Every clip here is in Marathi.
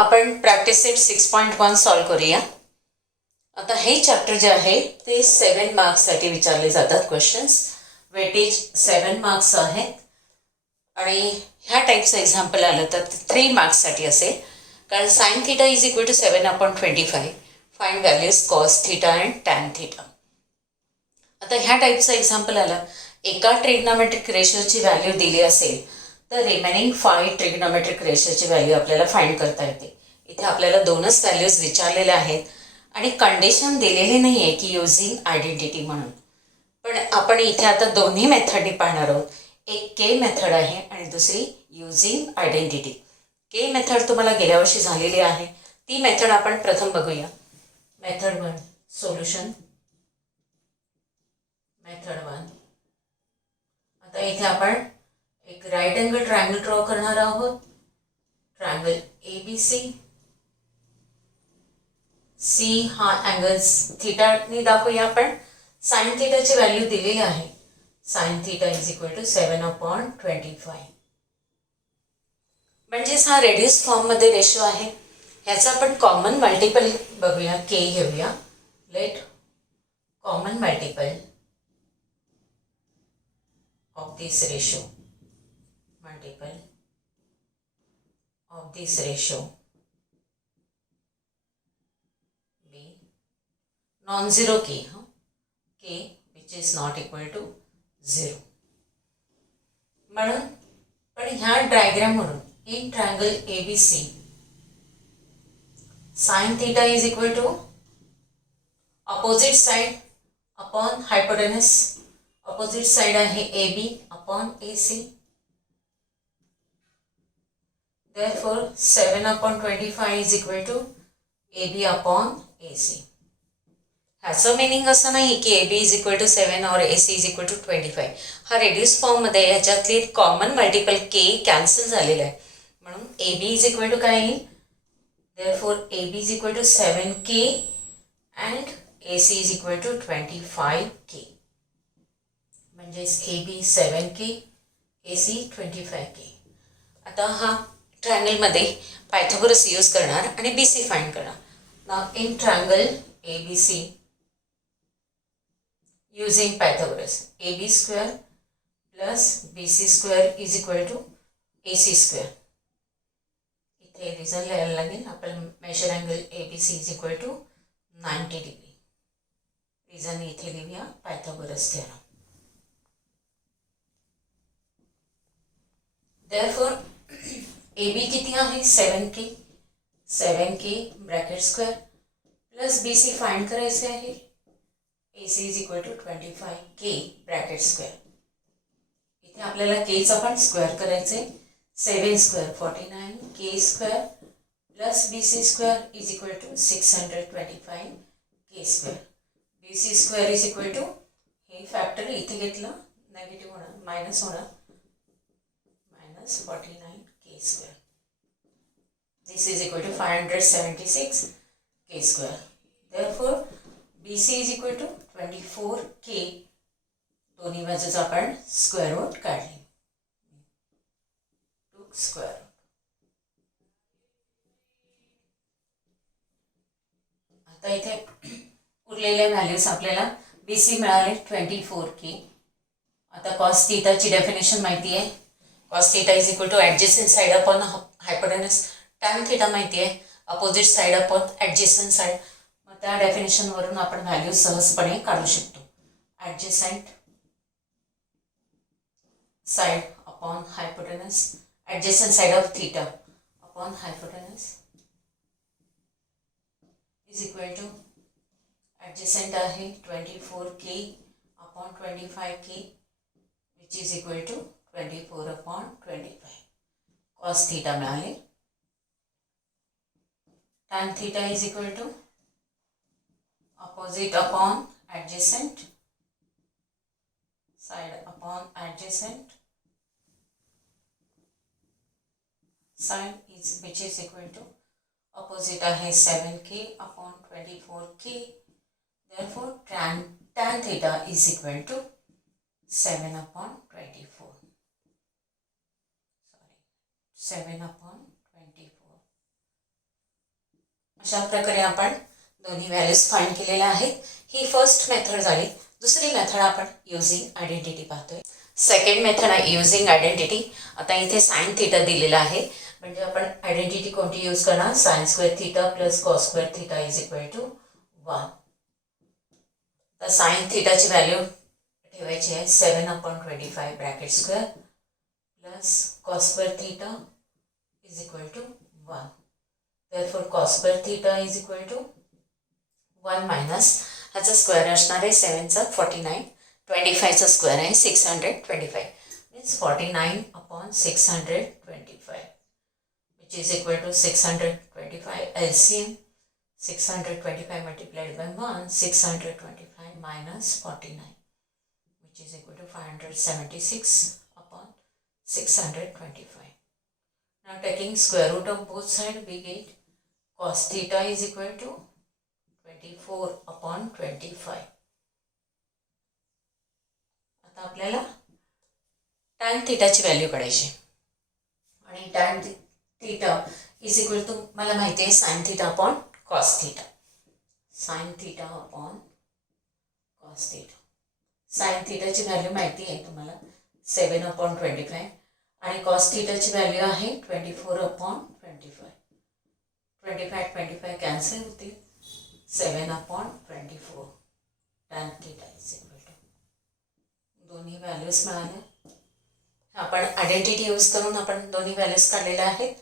आपण प्रॅक्टिस सेट 6.1 सॉल्व करूया. आता हे चॅप्टर जे आहे ते 7 मार्क्ससाठी विचारले जातात क्वेश्चन्स. वेटेज 7 मार्क्स आहेत आणि ह्या टाईपचं एक्झाम्पल आलं तर 3 मार्क्ससाठी असेल. कारण sine theta is equal to 7/25. Find values cos theta and tan theta. आता ह्या टाईपचं एक्झाम्पल आलं, एका ट्रिग्नॉमेट्रिक रेशोची व्हॅल्यू दिली असेल तर रिमेनिंग 5 ट्रिग्नॉमेट्रिक रेशोची व्हॅल्यू आपल्याला फाइंड करता येते. इथे आपल्याला दोनच व्हॅल्यूज विचारलेल्या आहेत आणि कंडिशन दिलेली नाही आहे की युझिंग आयडेंटिटी म्हणून. पण आपण इथे आता दोन्ही मेथडनी पाहणार आहोत. एक के मेथड आहे आणि दुसरी युझिंग आयडेंटिटी. के मेथड तुम्हाला गेल्या वर्षी झालेली आहे, ती मेथड आपण प्रथम बघूया. Method 1 solution. मेथड 1. आता इथे आपण एक राईट अँगल ट्रायंगल ड्रॉ करणार आहोत. Triangle ABC. सी हा अँगल थिटाने दाखवूया आपण. साइन थिटाची व्हॅल्यू दिलेली आहे. Sine theta is equal to 7/25. म्हणजेच हा रेड्यूस फॉर्ममध्ये रेशो आहे. ह्याचा आपण कॉमन मल्टिपल बघूया. के घेऊया. Late common multiple of this ratio, multiple of this ratio be non-zero k, k which is not equal to 0. म्हणून पण ह्या डायग्राम वरून in triangle ABC sin theta is equal to opposite side upon hypotenuse. Opposite side आहे AB upon AC. therefore 7/25 is equal to AB upon AC. ह्याचं मिनिंग असं नाही की AB is equal to 7 और AC is equal to 25. हा रेड्यूस फॉर्ममध्ये ह्याच्यातली कॉमन मल्टिपल K कॅन्सल झालेला आहे. म्हणून AB is equal to काय येईल? therefore AB is equal to 7K and AC is equal to 25K. म्हणजेच AB 7K, AC 25K. आता हा ट्रायंगलमध्ये पायथागोरस यूज करणार आणि BC फाइंड करणार. Now in triangle ABC using Pythagoras AB square plus BC square is equal to AC square. इथे रिझन लिहायला लागेल. आपण measure angle ABC is equal to 90 degree. Reason इथे लिहूया पायथागोरस थेरम. therefore AB किती आहे? 7K. 7K bracket square plus BC find करायचे आहे. AC is equal to 25K bracket square. इथे आपल्याला Kचा पण स्क्वेअर करायचे. 7 square 49, K square plus BC square is equal to 625 K square. BC square is equal to हे फॅक्टर इथे घेतलं नेगेटिव्ह होणार, मायनस होणार, 49 K square. This is equal to 576 K square. Therefore BC is equal to 24K. दोन्ही बाजूचा आपण स्क्वेअर रूट काढले. स्क्वेअर. आता इथे उरलेल्या व्हॅल्यूज आपल्याला BC मिळाले 24K. आता कॉस थीटाची डेफिनेशन माहिती आहे. cos theta is equal to adjacent side upon hypotenuse. tan theta माहिती आहे, opposite side upon adjacent side. मग त्या डेफिनेशन वरून आपण व्हॅल्यू सहजपणे काढू शकतो. adjacent side upon hypotenuse, adjacent side of theta upon hypotenuse is equal to adjacent आहे 24K upon 25K which is equal to 24/25. cos theta मिळाले. tan theta is equal to opposite upon adjacent side upon adjacent side is which is equal to opposite आहे 7K upon 24K. therefore tan theta is equal to 7/24. 7/24. अशा प्रकारे आपण दोन्ही व्हॅल्यूज फाइंड केलेल्या आहेत. ही फर्स्ट मेथड झाली. दुसरी मेथड आपण युझिंग आयडेंटिटी पाहतोय. सेकंड मेथड आहे युझिंग आयडेंटिटी. आता इथे साइन थीटा दिलेला आहे, म्हणजे आपण आयडेंटिटी कोणती यूज करणार? Sine square theta plus cos square theta is equal to 1. तर साइन थीटाची व्हॅल्यू ठेवायची आहे 7/25 bracket square plus cos square theta is equal to 1. therefore cos square theta is equal to 1 minus ह्याचा स्क्वेअर असणार आहे 7चा 49, 25चा स्क्वेअर आहे 625, means 49/625 which is equal to 625 LCM. 625 multiplied by 1, 625 minus 49, which is equal to 576/625. Now taking square root of both sides, we get cos theta is equal to 24/25. आता आपल्याला tan थीटाची व्हॅल्यू काढायची, आणि tan theta is equal to मला माहिती आहे sin theta upon cos theta. sin theta upon cos theta. sin थीटाची व्हॅल्यू माहिती आहे तुम्हाला 7/25, आणि cos थीटाची व्हॅल्यू आहे 24/25. 25 कॅन्सल होतील, 7/24. tan theta is equal to दोन्ही व्हॅल्यूज मिळाल्या. आपण आयडेंटिटी यूज करून आपण दोन्ही व्हॅल्यूज काढलेल्या आहेत.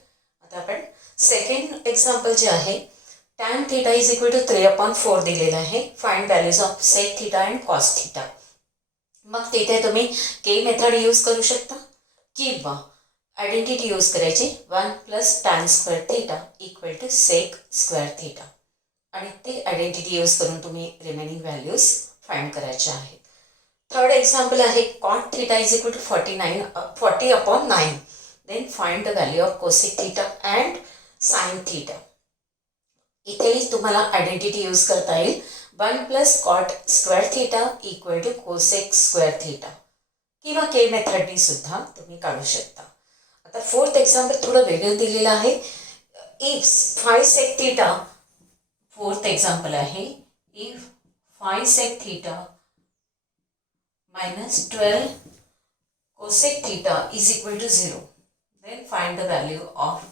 आता आपण सेकंड एक्झाम्पल जे आहे, tan theta is equal to 3/4 दिलेला आहे. Find values of sec theta and cos theta. मग तिथे तुम्ही के मेथड यूज करू शकता किंवा आयडेंटिटी यूज करायची 1 + tan square theta equal to sec square theta, आणि ते आयडेंटिटी यूज करून तुम्ही रिमेनिंग व्हॅल्यूज फाइंड करायच्या आहेत. थर्ड एक्झाम्पल आहे cot theta is equal to 40/9. Then find the value of cosec theta and sine theta. इथेही तुम्हाला आयडेंटिटी यूज करता येईल 1 + cot square theta equal to cosec square theta, किंवा के मेथडनी सुद्धा तुम्ही काढू शकता. आता फोर्थ एक्झाम्पल थोडं वेगळं दिलेलं आहे. If 5 sec theta, fourth example आहे, if 5 sec theta minus 12 cosec theta is equal to 0, then find the value of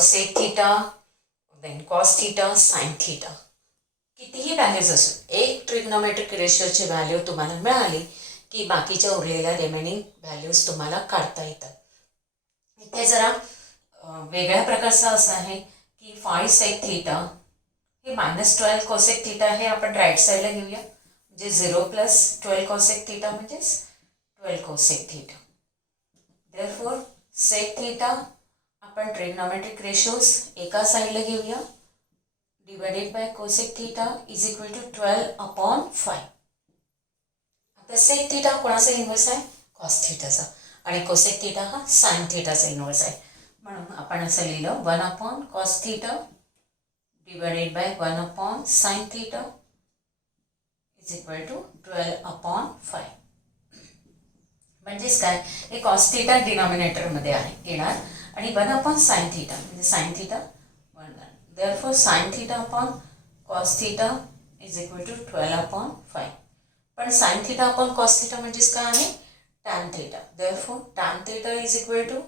sec theta, then cos theta, sin theta. कितीही व्हॅल्यूज असो, एक ट्रिग्नोमेट्रिक रेशियोची व्हॅल्यू तुम्हाला मिळाली की बाकीच्या उरलेल्या रिमेनिंग व्हॅल्यूज तुम्हाला काढता येतात. इथे जरा वेगळ्या प्रकारचा असं आहे की 5 sec थीटा हे -12 cosec थीटा हे आपण राईट साईडला घेऊया, म्हणजे 0 + 12 cosec थीटा म्हणजेच 12 cosec theta. Therefore sec theta आपण ट्रिग्नोमेट्रिक रेशोज एका साईडला घेऊया, divided by cosec theta is equal to 12/5. आता सेक थीटा कोणाचा इन्व्हर्स आहे? कॉस थीटाचा, आणि कोसेक थीटा हा साइन थीटाचा इन्व्हर्स आहे. म्हणून आपण असं लिहिलं 1/cos theta divided by 1/sin theta is equal to 12/5. म्हणजेच काय, हे कॉस थीटा डिनॉमिनेटरमध्ये आहे येणार, आणि 1/sin थीटा म्हणजे sine theta 1. Therefore sine theta upon cos theta is equal to 12/5. पण sine theta upon cos theta म्हणजेच काय आहे? Tan theta. Therefore tan theta is equal to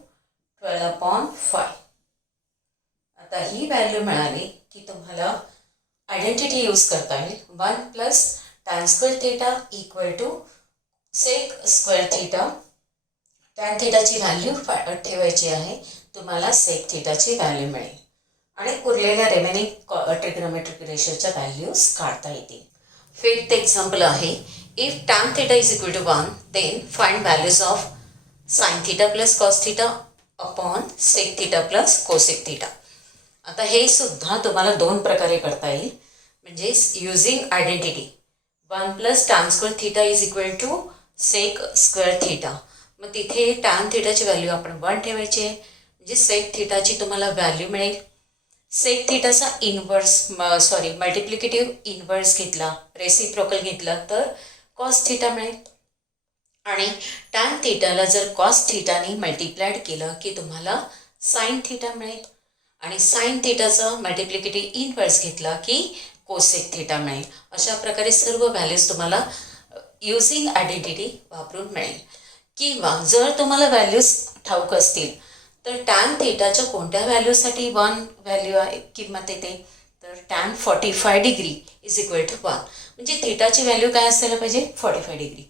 12/5. आता ही व्हॅल्यू मिळाली की तुम्हाला आयडेंटिटी यूज करता येईल 1 + tan square theta equal to sec square theta. Tan थीटाची व्हॅल्यू ठेवायची आहे, तुम्हाला सेक थीटाची व्हॅल्यू मिळेल, आणि उरलेल्या रिमेनिंग ट्रिग्नोमेट्रिक रेशियोच्या व्हॅल्यूज काढता येतील. फिफ्थ एक्झाम्पल आहे, if tan theta is equal to 1, then find values of sine theta + cos theta upon sec theta + cosec theta. आता हे सुद्धा तुम्हाला दोन प्रकारे करता येईल, म्हणजे using identity 1 + tan square theta is equal to sec square theta. मग तिथे tan थीटाची व्हॅल्यू आपण 1 ठेवायची आहे, म्हणजे सेक थीटाची तुम्हाला व्हॅल्यू मिळेल. सेक थीटाचा मल्टिप्लिकेटिव्ह इन्व्हर्स घेतला, रेसिप्रोकल घेतला तर कॉस थीटा मिळेल, आणि tan थीटाला जर कॉस थीटाने मल्टिप्लाइड केलं की तुम्हाला साइन थीटा मिळेल. आणि साइन थिटाचा मल्टिप्लिकेटिव इनव्हर्स घेतला की कोसेक थिटा मिळेल. अशा प्रकारे सर्व व्हॅल्यूज तुम्हाला युझिंग आयडेंटिटी वापरून मिळेल. किंवा जर तुम्हाला व्हॅल्यूज ठाऊक असतील तर टॅन थिटाच्या कोणत्या व्हॅल्यूसाठी 1 व्हॅल्यू आहे किंमत येते, तर tan 45 degree is equal to 1. म्हणजे थिटाची व्हॅल्यू काय असायला पाहिजे, 45 डिग्री.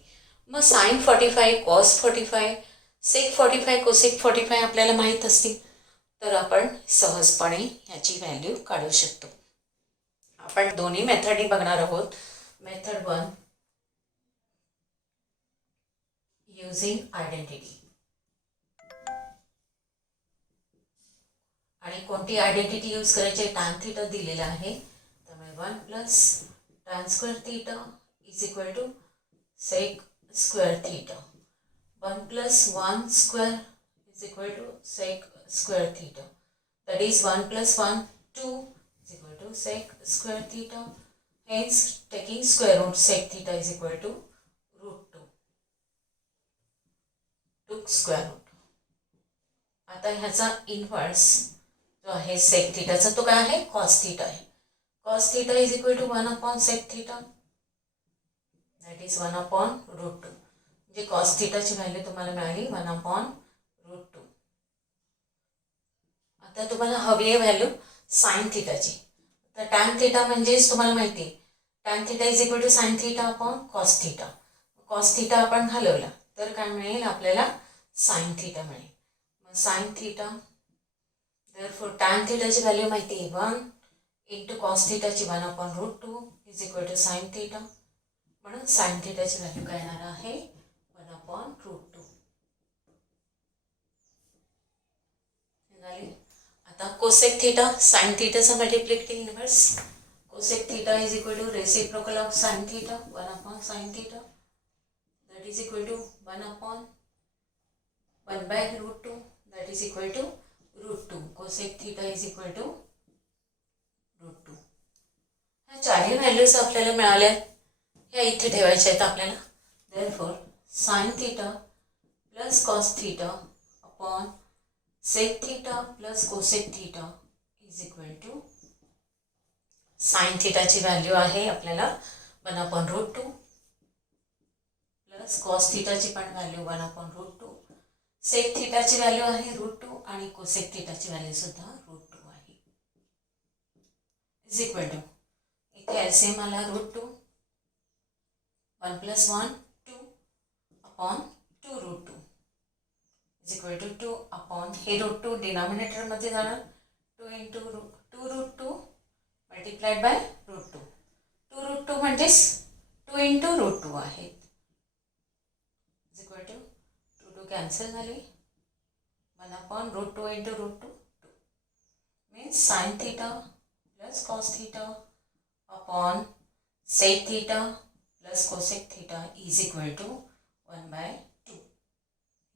मग साइन 45, कॉस 45, सेक 45, कोसेक 45 आपल्याला माहीत असतील तर आपण सहजपणे ह्याची व्हॅल्यू काढू शकतो. आपण दोन्ही मेथडनी बघणार आहोत. Method 1 using identity. आणि कोणती आयडेंटिटी यूज करायची, टॅन थिटा दिलेला आहे त्यामुळे 1 plus tan square theta is equal to sec square theta. 1 plus 1 square is equal to sec square theta. That is 1 plus 1, 2 is equal to sec square theta. Hence, taking square root, sec theta is equal to root 2. Took square root. आता ह्याचा इनव्हर्स जो आहे sec theta चा, तो काय आहे, cos theta आहे. Cos theta is equal to 1 upon sec theta. That is 1 upon root 2. म्हणजे cos theta ची व्हॅल्यू तुम्हाला मिळाली 1 upon root 2. आता तुम्हाला हवी आहे व्हॅल्यू साइन थिटाची. तर टॅन थिटा म्हणजेच तुम्हाला माहिती आहे tan theta is equal to sine theta upon cos theta. Cos theta आपण घालवला तर काय मिळेल आपल्याला, साइन थिटा मिळेल. मग साइन थिटा देअरफॉर टॅन थिटाची व्हॅल्यू माहिती आहे 1 इंटू कॉस थिटाची 1 upon root 2 is equal to sine theta. म्हणून साइन थिटाची व्हॅल्यू काय येणार आहे 1 अपॉन रूट 2. आता कोसेक थिटा साइन थिटाचा multiplicative inverse. Cosec theta is equal to reciprocal of sine theta 1 upon sine theta. that is equal to 1 upon 1 by root 2, that is equal to root 2. Cosec theta is equal to root 2. ह्या चारही व्हॅल्यूज आपल्याला मिळाल्या, ह्या इथे ठेवायच्या आहेत आपल्याला. therefore sin theta plus cos theta upon sec theta plus cosec theta is equal to sin theta ची व्हॅल्यू आहे आपल्याला 1 upon root 2 plus cos theta ची पण value 1 upon root 2. sec theta ची व्हॅल्यू आहे root 2 आणि cosec theta ची व्हॅल्यू सुद्धा root 2 आहे. is equal to इथे एलसीएम आला root 2 1 plus 1 2 upon 2 root 2 is equal to 2 upon हे root 2 डिनॉमिनेटर मध्ये जाणार 2 into 2 root 2 multiplied by root 2. 2 root 2 म्हणजेच 2 into root 2 आहे. is equal to 2 2 cancel झाले 1 upon root 2 into root 2 2 means sin theta plus cos theta upon sec theta plus cosec theta is equal to 1 by 2.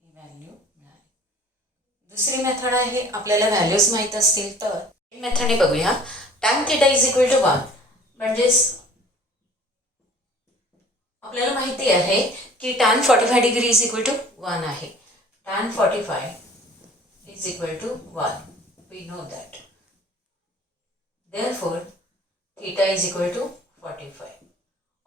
He value मिळाली. दुसरी मेथड आहे, आपल्याला व्हॅल्यूज माहित असतील तर मेथडने बघूया. tan theta is equal to 1 म्हणजेच आपल्याला माहिती आहे की tan 45 degree is equal to 1 आहे. tan 45 is equal to 1. We know that. Therefore, theta is equal to 45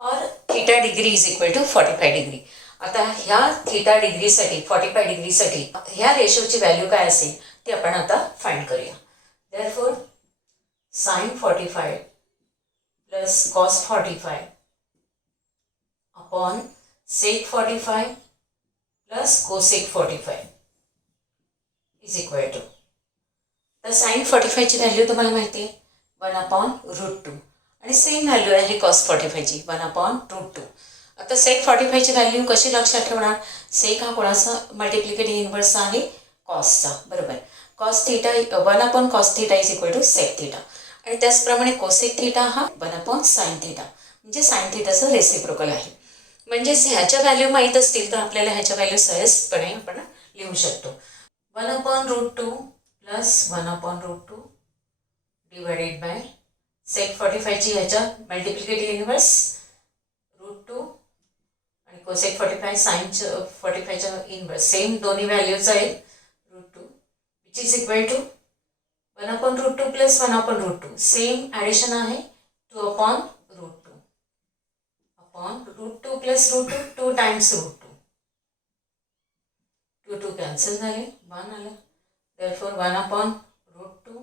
or theta degree is equal to 45 degree. आता ह्या थीटा डिग्रीसाठी 45 डिग्रीसाठी ह्या रेशोची व्हॅल्यू काय असेल ते आपण आता फाइंड करूया. Therefore, sin 45 plus cos 45 upon sec 45 plus cosec 45 is equal to. तर sin 45 ची व्हॅल्यू तुम्हाला माहिती आहे 1 upon root 2 आणि सेम व्हॅल्यू आहे cos 45 ची 1 upon root 2. आता sec 45 ची व्हॅल्यू कशी लक्षात ठेवणार, sec हा कोणाचा मल्टिप्लिकेटिव्ह इनव्हर्स आहे, cosचा, बरोबर. cos theta 1 upon cos theta is equal to sec theta आणि त्याचप्रमाणे cosec थीटा हा 1 upon sin थीटा म्हणजे sin थीटाचं रेसिप्रोकल आहे. म्हणजे ह्याच्या व्हॅल्यू माहीत असतील तर आपल्याला ह्याच्या व्हॅल्यू सहजपणे आपण लिहू शकतो. 1 upon root 2 plus 1 upon root 2 divided by sec 45 ची ह्याच्या मल्टिप्लिकेटिव्ह इनव्हर्स root 2 आणि cosec 45 sin 45 च्या इनव्हर्स सेम दोन्ही व्हॅल्यूज आहेत root 2 which is equal to 1 upon root plus 1/√2 same addition आहे 2/√2 अपॉन √2 प्लस √2 2 टाइम्स √2 2 कॅन्सल झाले 1 आलं therefore 1/√2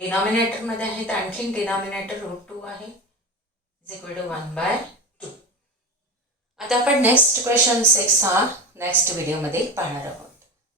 डिनॉमिनेटरमध्ये आहे तर आणखीन डिनॉमिनेटर √2 आहे इज इक्वल टू 1/2. आता आपण नेक्स्ट क्वेश्चन 6 हा नेक्स्ट व्हिडिओमध्ये पाहणार आहोत.